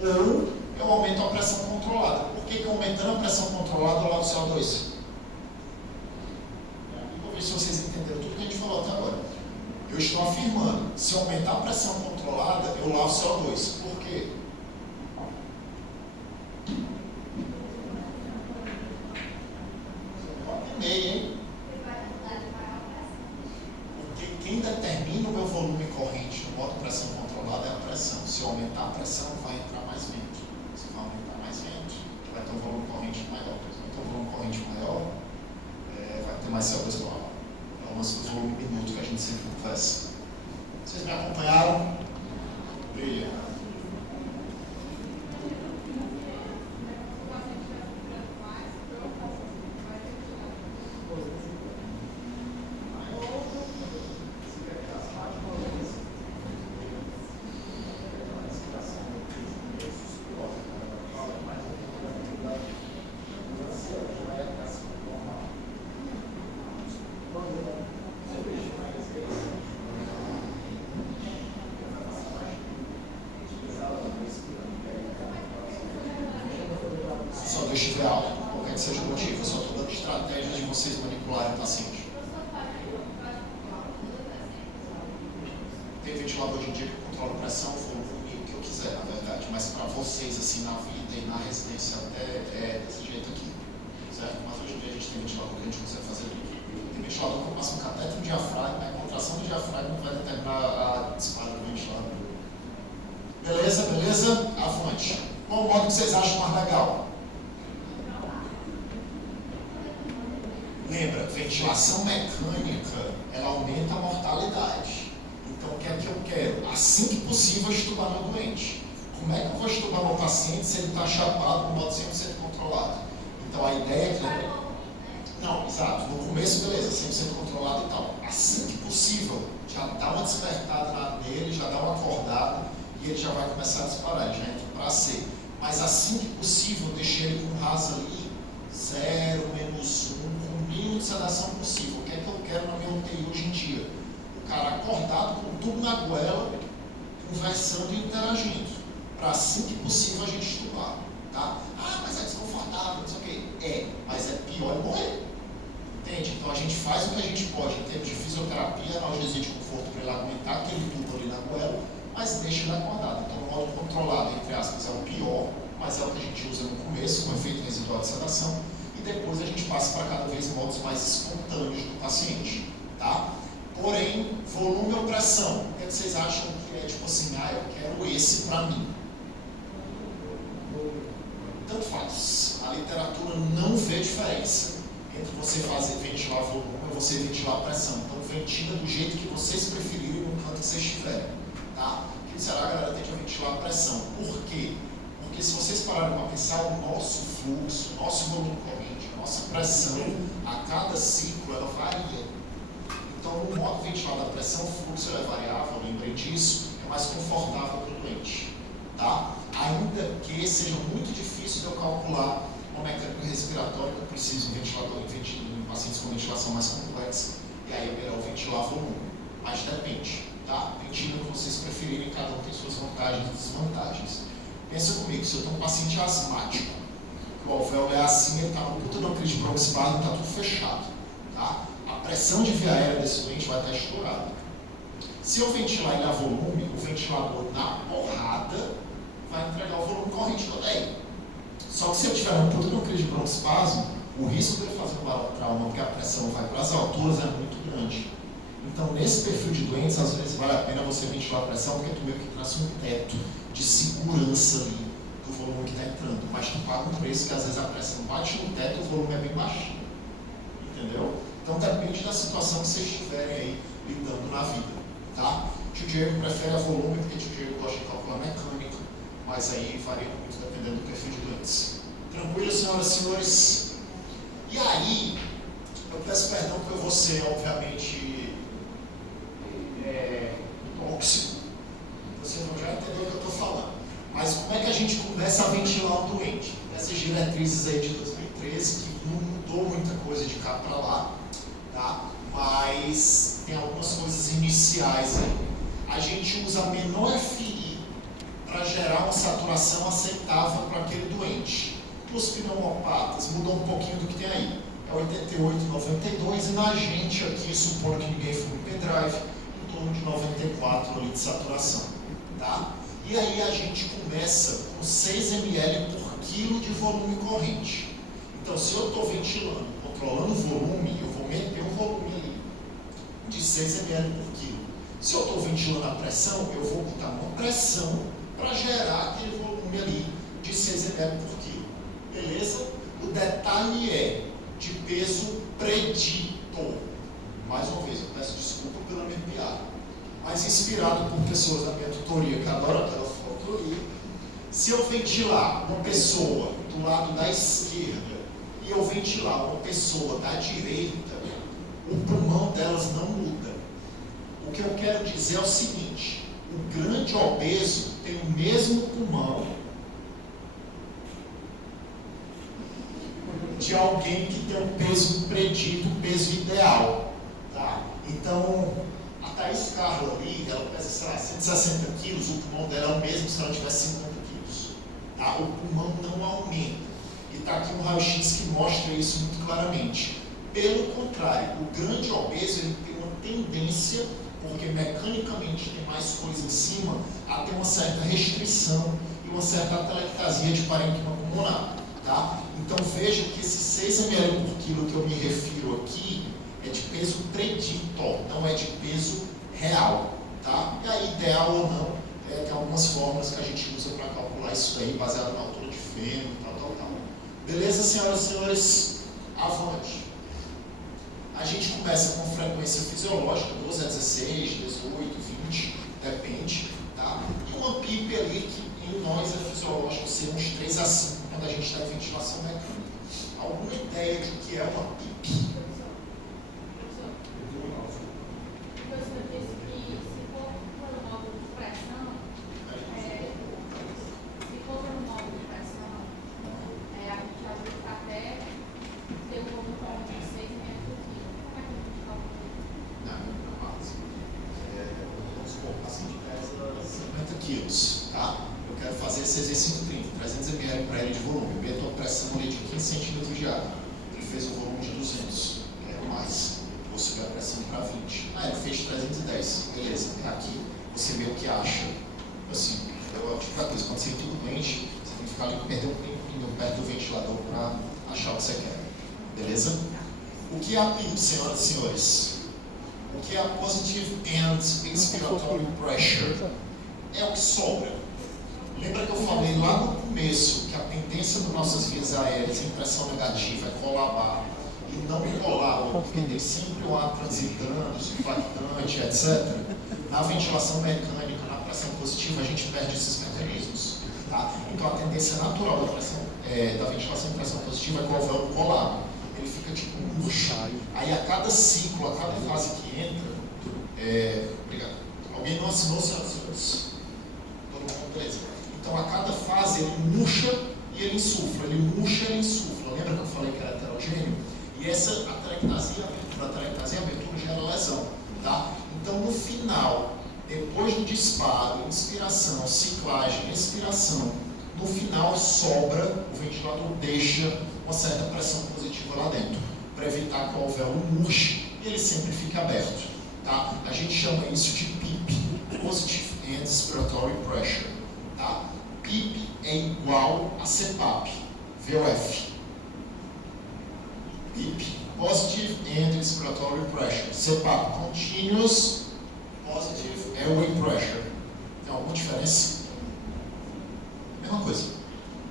Ou eu aumento a pressão controlada. Por que aumentando a pressão controlada eu lavo o CO2? Vou ver se vocês entenderam tudo que a gente falou até agora. Eu estou afirmando, se eu aumentar a pressão controlada, eu lavo o CO2. Por quê? Meio, hein? Porque quem determina o meu volume corrente no modo pressão controlada é a pressão. Se eu aumentar a pressão, vai entrar mais vento. Se vai aumentar mais vento, vai ter um volume corrente maior. Se vai ter um volume corrente maior, vai ter mais CO2 por hora. É o nosso volume minuto que a gente sempre conversa. Vocês me acompanharam? Brilha. vocês manipularem o paciente. Tem ventilador hoje em dia que controla a pressão, volume, o que eu quiser, na verdade. Mas para vocês, assim, na vida e na residência, até é desse jeito aqui. Certo? Mas hoje em dia a gente tem ventilador que a gente consegue fazer livre. Tem ventilador que passa um cateter no diafragma, a contração do diafragma vai determinar a disparo do ventilador. Beleza, beleza? Avante. Qual o modo que vocês acham mais legal? Lembra, ventilação mecânica, ela aumenta a mortalidade. Então, o que é que eu quero? Assim que possível, estubar meu doente. Como é que eu vou estubar meu paciente se ele está chapado no modo 100% controlado? Então, a ideia é que... Não, exato. No começo, beleza, 100% controlado e tal. Assim que possível, já dá uma despertada nele, já dá uma acordada e ele já vai começar a disparar, ele já entra para C. Mas assim que possível, deixei ele com RAS ali, 0, -1, com o mínimo de sedação possível. O que é que eu quero na minha UTI hoje em dia? O cara acordado com tudo na goela, conversando e interagindo. Para assim que possível a gente estubar. Tá? Ah, mas é desconfortável, não sei o quê. Mas é pior morrer. Entende? Então a gente faz o que a gente pode em termos de fisioterapia, analgesia de conforto para ele aguentar aquele tubo ali na goela, mas deixa ele acordado. Então o modo controlado, entre aspas, é o pior, mas é o que a gente usa no começo, com efeito residual de sedação, e depois a gente passa para cada vez modos mais espontâneos do paciente. Tá? Porém, volume ou pressão, o que vocês acham que é tipo assim, eu quero esse para mim? Tanto faz. A literatura não vê diferença entre você ventilar volume ou você ventilar pressão. Então, ventila do jeito que vocês preferirem no canto que vocês estiverem. Tá? O que será, galera, tende a ventilar pressão. Por quê? Porque se vocês pararem para pensar, o nosso fluxo, o nosso volume corrente, a nossa pressão, a cada ciclo, ela varia. Então, no modo ventilado da pressão, o fluxo é variável, lembrem disso, é mais confortável para o doente. Tá? Ainda que seja muito difícil de eu calcular uma mecânica respiratória, que eu preciso de um ventilador em pacientes com ventilação mais complexa, e aí é melhor ventilar volume. Mas depende, tá? Ventila o que vocês preferirem, cada um tem suas vantagens e desvantagens. Pensa comigo, se eu tenho um paciente asmático, que o alvéolo é assim, ele está no puta de uma crise de broncoespasmo, está tudo fechado, tá? A pressão de via aérea desse doente vai estar estourada. Se eu ventilar ele a volume, o ventilador na porrada vai entregar o volume corrente que eu dei. Só que se eu tiver uma puta de uma crise de broncoespasmo, o risco de eu fazer um barotrauma, porque a pressão vai para as alturas, é muito grande. Então, nesse perfil de doentes, às vezes vale a pena você ventilar a pressão, porque tu meio que traz um teto de segurança ali do volume que está entrando. Mas tu paga um preço que às vezes a pressão bate no teto e o volume é bem baixinho. Entendeu? Então, depende da situação que vocês estiverem aí lidando na vida. Tá? Tio Diego prefere a volume, porque tio Diego gosta de calcular mecânica, mas aí varia muito dependendo do perfil de doentes. Tranquilo, senhoras e senhores? E aí, eu peço perdão porque eu vou ser, obviamente, tóxico. Vocês vão já entender o que eu estou falando. Mas como é que a gente começa a ventilar o doente? Essas diretrizes aí de 2013, que não mudou muita coisa de cá para lá, tá? Mas tem algumas coisas iniciais aí. A gente usa a menor FI para gerar uma saturação aceitável para aquele doente. Os pneumopatas mudam um pouquinho do que tem aí. É 88, 92 e na gente aqui, supondo que ninguém fume pendrive, em torno de 94 ali de saturação. Tá? E aí a gente começa com 6 ml por quilo de volume corrente. Então, se eu estou ventilando, controlando o volume, eu vou meter um volume ali de 6 ml por quilo. Se eu estou ventilando a pressão, eu vou botar uma pressão para gerar aquele volume ali de 6 ml por quilo. Beleza? O detalhe é de peso predito. Mais uma vez, eu peço desculpa pela minha piada. Mas inspirado por pessoas da minha tutoria, que adoram aquela tutoria, se eu ventilar uma pessoa do lado da esquerda e eu ventilar uma pessoa da direita, o pulmão delas não muda. O que eu quero dizer é o seguinte: o grande obeso tem o mesmo pulmão de alguém que tem um peso predito, um peso ideal. Tá? Então, a Thaís Carla ali, ela pesa, sei lá, 160 quilos, o pulmão dela é o mesmo se ela tivesse 50 quilos. Tá? O pulmão não aumenta. E está aqui um raio-x que mostra isso muito claramente. Pelo contrário, o grande obeso ele tem uma tendência, porque mecanicamente tem mais coisa em cima, a ter uma certa restrição e uma certa atelectasia de parênquima pulmonar. Tá? Então veja que esse 6 ml por quilo que eu me refiro aqui é de peso predito, não é de peso real. Tá? E aí, ideal ou não, tem algumas fórmulas que a gente usa para calcular isso aí, baseado na altura de fêmur, tal. Beleza, senhoras e senhores? Avante. A gente começa com frequência fisiológica, 12 a 16, 18, 20, depende. Tá? E uma PIP ali que em nós é fisiológico ser uns 3 a 5 quando a gente está em ventilação mecânica. Alguma ideia de que é uma PIP? Quilos, tá? Eu quero fazer esse exercício 300 ml para ele de volume. Eu meto a pressão ali de 15 centímetros de água. Ele fez um volume de 200, quero mais. Vou subir a pressão para 20. Ele fez 310, beleza. Aqui você vê o que acha. Assim, eu tipo coisa, quando você é tudo doente, você tem que ficar ali, perder um tempinho perto do ventilador para achar o que você quer. Beleza? O que é a PIP, senhoras e senhores? O que é a Positive End Expiratory Pressure? É o que sobra. Lembra que eu falei lá no começo que a tendência das nossas vias aéreas em pressão negativa é colabar e não colar, porque tem sempre o ar transitando, surfactante, etc. Na ventilação mecânica, na pressão positiva, a gente perde esses mecanismos. Tá? Então a tendência natural da ventilação em pressão positiva é que o alvéolo colar. Ele fica tipo um bucho. Aí a cada ciclo, a cada fase que entra, obrigado. Alguém não assinou, senhoras e senhores? Beleza. Então a cada fase ele murcha e ele insufla, ele murcha e ele insufla. Lembra que eu falei que era heterogêneo? E essa atelectasia e abertura gera lesão. Tá? Então no final, depois do disparo, inspiração, ciclagem, expiração, no final sobra, o ventilador deixa uma certa pressão positiva lá dentro, para evitar que o alvéolo murche e ele sempre fique aberto. Tá? A gente chama isso de PIP, Positive End Expiratory Pressure. Tá? PIP é igual a CPAP, VOF. PIP, Positive End Expiratory Pressure. CPAP, Continuous Positive Airway Pressure. Tem alguma diferença? Mesma coisa.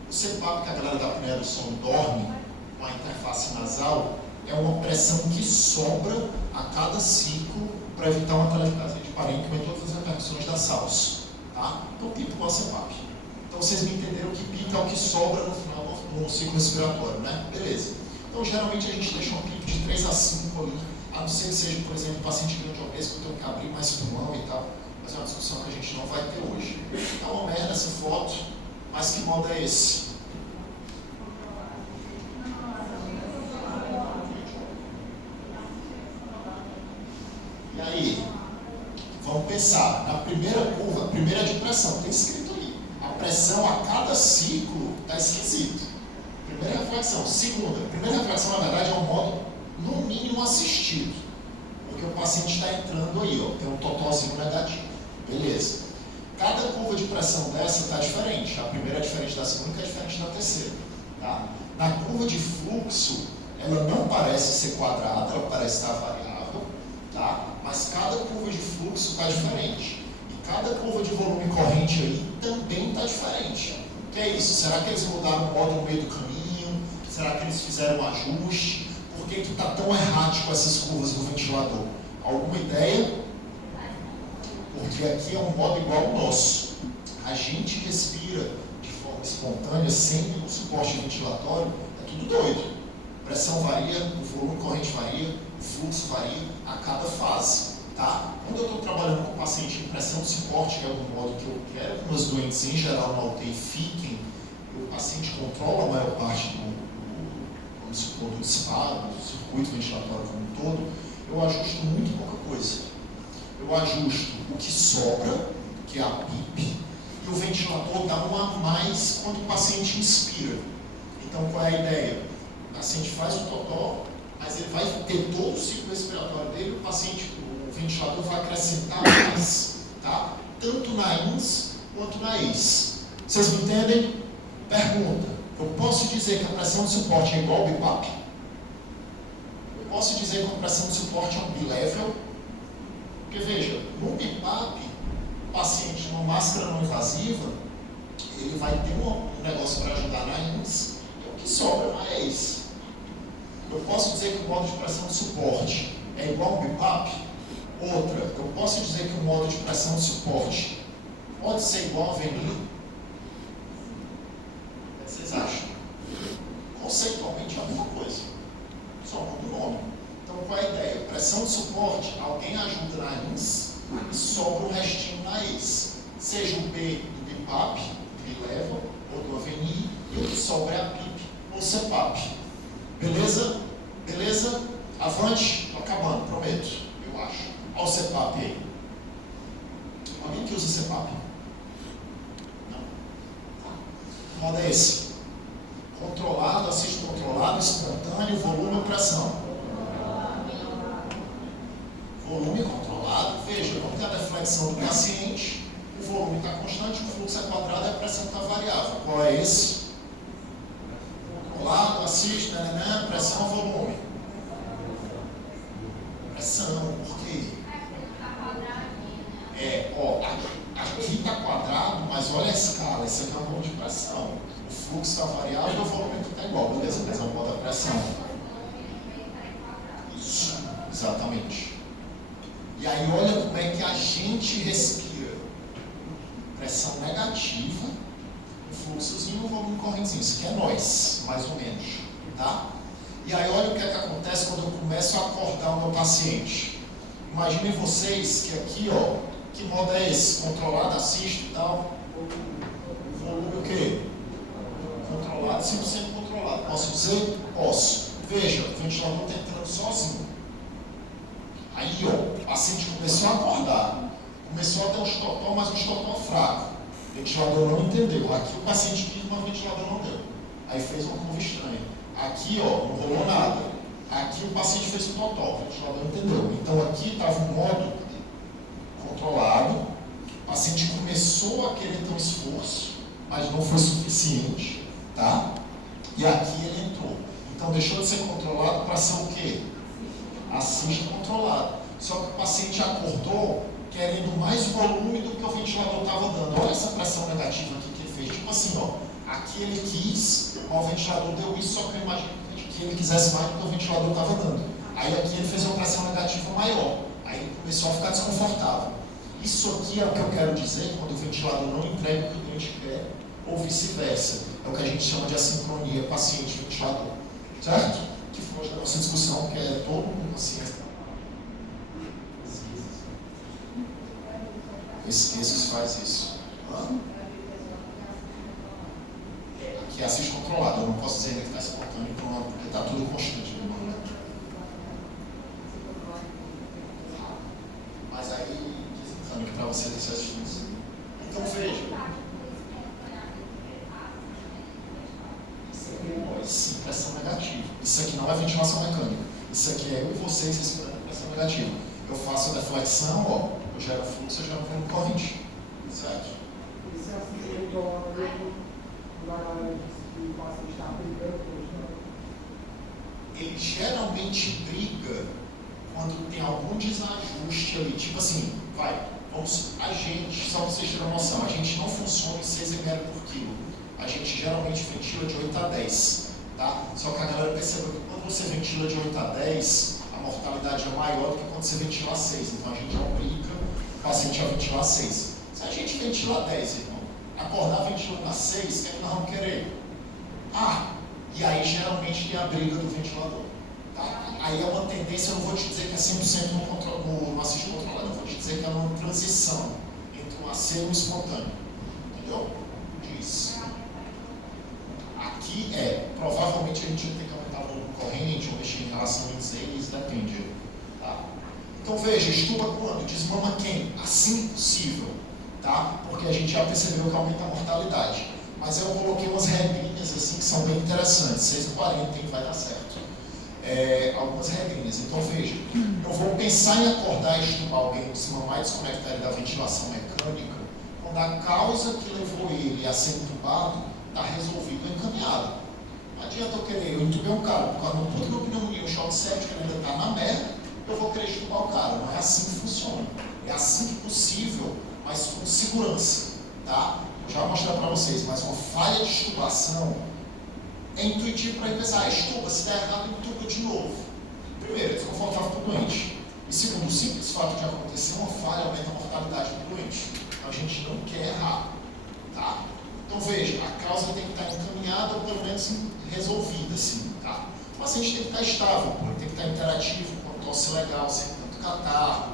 O CPAP que a galera da apneia do sono dorme com a interface nasal é uma pressão que sobra a cada ciclo para evitar uma atelectasia de parênquima em todas as repercussões da SALS. Tá? Então, PIP igual a CPAP. Então, vocês me entenderam que PIP é o que sobra no final do ciclo respiratório, né? Beleza. Então, geralmente, a gente deixa uma PIP de 3 a 5 ali, a não ser que seja, por exemplo, paciente grande obeso, que eu tenho que abrir mais pulmão e tal, mas é uma discussão que a gente não vai ter hoje. Tá uma merda essa foto, mas que modo é esse? E aí? Vamos pensar, na primeira curva, primeira de pressão, tem escrito aí. A pressão a cada ciclo está esquisito. Primeira reflexão. Segunda, primeira reflexão, na verdade, é um modo, no mínimo, assistido. Porque o paciente está entrando aí, ó, tem um totózinho negativo. Beleza. Cada curva de pressão dessa está diferente. A primeira é diferente da segunda, que é diferente da terceira. Tá? Na curva de fluxo, ela não parece ser quadrada, ela parece estar variável. Tá? Mas cada curva de fluxo está diferente. E cada curva de volume corrente aí também está diferente. O que é isso? Será que eles mudaram o modo no meio do caminho? Será que eles fizeram um ajuste? Por que está tão errático essas curvas do ventilador? Alguma ideia? Porque aqui é um modo igual ao nosso. A gente respira de forma espontânea, sem o suporte ventilatório, é tudo doido. A pressão varia, o volume corrente varia, o fluxo varia a cada fase. Tá? Quando eu estou trabalhando com o paciente em pressão de suporte, que é um modo que eu quero que meus doentes em geral na UTI fiquem, o paciente controla a maior parte do disparo, do circuito ventilatório como um todo, eu ajusto muito pouca coisa. Eu ajusto o que sobra, que é a PIP, e o ventilador dá uma a mais quando o paciente inspira. Então, qual é a ideia? O paciente faz o totó, mas ele vai ter todo o ciclo respiratório dele, o ventilador vai acrescentar mais, tá? Tanto na ins quanto na ex. Vocês me entendem? Pergunta: eu posso dizer que a pressão de suporte é igual ao BIPAP? Eu posso dizer que a pressão de suporte é um bilevel? Porque veja, no BIPAP, o paciente numa máscara não invasiva, ele vai ter um negócio para ajudar na ins, e o que sobra na ex. Eu posso dizer que o modo de pressão de suporte é igual ao BIPAP? Outra, eu posso dizer que o modo de pressão de suporte pode ser igual ao VNI? O que vocês acham? Conceitualmente é a mesma coisa, só muda o nome. Então qual é a ideia? Pressão de suporte, alguém ajuda na ins e sobra um restinho na ex. Seja o B do BIPAP, B-level, ou do AVNI, e o que sobra é a PIP ou CPAP. Beleza? Beleza? Avante? Estou acabando, prometo, eu acho. Olha o CPAP aí. Alguém que usa CPAP? Não? Tá. O modo é esse. Controlado, assiste controlado, espontâneo, volume ou pressão. Volume controlado. Veja, não tem a deflexão do paciente, o volume está constante, o fluxo é quadrado e a pressão está variável. Qual é esse? Controlado, assiste, né? Pressão, volume. Pressão, por quê? Aqui está quadrado, mas olha a escala, esse aqui é um volume de pressão. O fluxo está variável e o volume está igual, beleza? Mas é o modo da pressão. Isso, exatamente. E aí olha como é que a gente respira. Pressão negativa, um fluxozinho, um volume correntezinho. Isso aqui é nós, mais ou menos, tá? E aí olha o que é que acontece quando eu começo a acordar o meu paciente. Imaginem vocês que aqui, ó, que modo é esse? Controlado, assiste e tal. Volume o quê? Controlado, 100% controlado. Posso dizer? Posso. Veja, o ventilador está entrando sozinho. Aí, ó, o paciente começou a acordar. Começou a ter um estopão, mas um estopão fraco. O ventilador não entendeu. Aqui o paciente quis, mas o ventilador não deu. Aí fez uma curva estranha. Aqui, ó, não rolou nada. Aqui o paciente fez o total, o ventilador entendeu. Então aqui estava um modo controlado, o paciente começou a querer ter um esforço, mas não foi suficiente, tá? E aqui ele entrou. Então deixou de ser controlado para ser o quê? Assiste controlado. Só que o paciente acordou querendo mais volume do que o ventilador estava dando. Olha essa pressão negativa aqui que ele fez. Tipo assim, ó, aqui ele quis, o ventilador deu isso, só que eu imagino que ele quisesse mais do que o ventilador estava dando. Aí aqui ele fez uma pressão negativa maior. Aí ele começou a ficar desconfortável. Isso aqui é o que eu quero dizer quando o ventilador não entrega o que o cliente quer, ou vice-versa. É o que a gente chama de assincronia paciente-ventilador. Certo? Que foi a nossa discussão, que é todo mundo assim. Esqueça se faz isso. Aqui é assiste controlado. Eu não posso dizer que está espontâneo, porque está tudo constante. Mas aí, desencane para você ter assistido isso. Então veja. Isso aqui é sim, pressão negativa. Isso aqui não é ventilação mecânica. Isso aqui é eu e vocês respirando pressão negativa. Eu faço a deflexão, ó, eu gero fluxo, eu gero volume corrente. Certo? Isso é assim, igual a galera disse que o paciente está brigando com ele geralmente briga quando tem algum desajuste ali, tipo assim, a gente, só para vocês terem uma noção, a gente não funciona em 6 ml por quilo, a gente geralmente ventila de 8 a 10, tá? Só que a galera percebeu que quando você ventila de 8 a 10, a mortalidade é maior do que quando você ventila a 6, então a gente obriga o paciente a ventilar a 6. Se a gente ventila a 10, irmão, acordar ventilando a 6, o que é que nós vamos querer? E aí geralmente tem a briga do ventilador. Tá? Aí é uma tendência, eu não vou te dizer que é 100% no assiste controlado, eu vou te dizer que é uma transição entre um AC e um espontâneo. Entendeu? Diz. Aqui provavelmente a gente vai ter que aumentar o volume corrente ou mexer em relação a isso depende. Tá? Então veja, estuda quando? Desmama quem? Assim que possível. Tá? Porque a gente já percebeu que aumenta a mortalidade. Mas eu coloquei umas regrinhas assim que são bem interessantes. 6h40 vai dar certo. algumas regrinhas. Então veja, eu vou pensar em acordar e estubar alguém, desmamar e desconectar ele da ventilação mecânica, quando a causa que levou ele a ser entubado está resolvida ou encaminhada. Não adianta eu querer, eu entubei um cara por causa de uma puta pneumonia, um choque séptico, ele ainda está na merda, eu vou querer estubar o cara. Não é assim que funciona. É assim que possível, mas com segurança. Tá? Eu já vou mostrar para vocês, mas uma falha de estubação é intuitivo para pensar, estuba, se der errado, entuba de novo. Primeiro, é desconfortável para o doente. E segundo, o simples fato de acontecer uma falha aumenta a mortalidade do doente. Então a gente não quer errar. Tá? Então veja, a causa tem que estar encaminhada ou pelo menos resolvida, assim, tá? O paciente tem que estar estável, tem que estar interativo, com tosse legal, sem tanto catarro,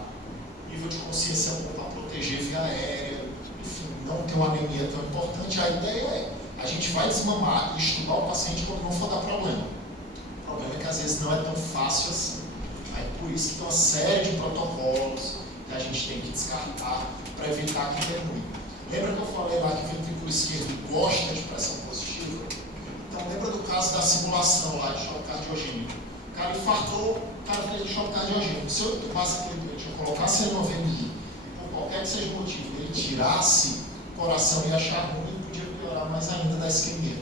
nível de consciência bom para proteger via aérea, enfim, não ter uma anemia tão importante. A ideia é, a gente vai desmamar e estubar o paciente quando não for dar problema. O problema é que às vezes não é tão fácil assim. Aí por isso que tem uma série de protocolos que a gente tem que descartar para evitar que dê ruim. Lembra que eu falei lá que o ventrículo esquerdo gosta de pressão positiva? Então lembra do caso da simulação lá de choque cardiogênico. O cara infartou, o cara fez de choque cardiogênico. Se eu entubasse aquele doente, eu colocasse ele no VMI, e por qualquer que seja o motivo, ele tirasse, o coração ia achar ruim e podia piorar mais ainda da isquemia.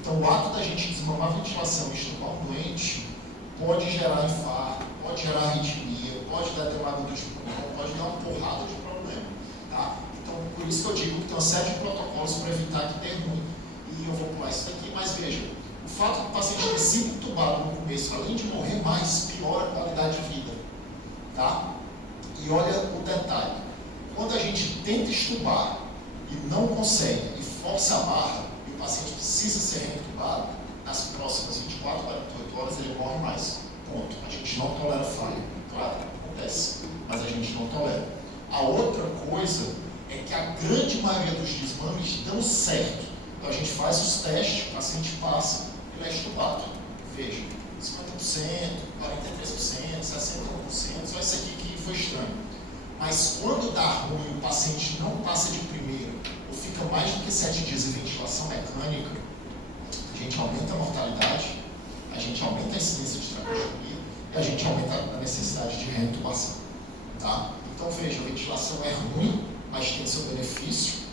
Então o ato da gente desmamar a ventilação e estubar um doente pode gerar infarto, pode gerar arritmia, pode dar dermatite de pulmão, pode dar uma porrada de problema. Tá? Então, por isso que eu digo que tem uma série de protocolos para evitar que dê ruim. E eu vou pular isso daqui, mas veja, o fato do paciente ter sido entubado no começo, além de morrer mais, piora a qualidade de vida. Tá? E olha o detalhe, quando a gente tenta estubar e não consegue, e força a barra, e o paciente precisa ser reentubado, nas próximas 24, 48 horas ele morre mais. Ponto. A gente não tolera falha. Claro, acontece, mas a gente não tolera. A outra coisa é que a grande maioria dos desmames dão certo. Então a gente faz os testes, o paciente passa, ele é estubado. Veja, 50%, 43%, 61%, só isso aqui que foi estranho. Mas quando dá ruim, o paciente não passa de primeira, ou fica mais do que 7 dias em ventilação mecânica, a gente aumenta a mortalidade, a gente aumenta a incidência de traqueostomia e a gente aumenta a necessidade de reintubação. Tá? Então veja, a ventilação é ruim, mas tem seu benefício.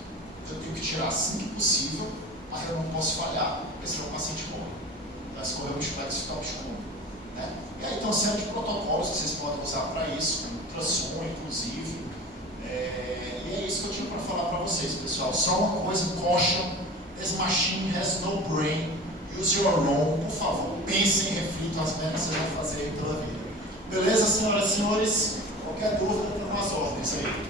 Eu tenho que tirar assim que possível, mas eu não posso falhar, porque senão o paciente morre. Vai escorrer o reflexo e ficar obscuro. Né? E aí tem uma série de protocolos que vocês podem usar para isso, como ultrassom, inclusive. E é isso que eu tinha para falar para vocês, pessoal. Só uma coisa, caution, this machine has no brain, use your own. Por favor, pensem e reflitam as merdas que vocês vão fazer aí pela vida. Beleza, senhoras e senhores? Qualquer dúvida, para nós ordens aí.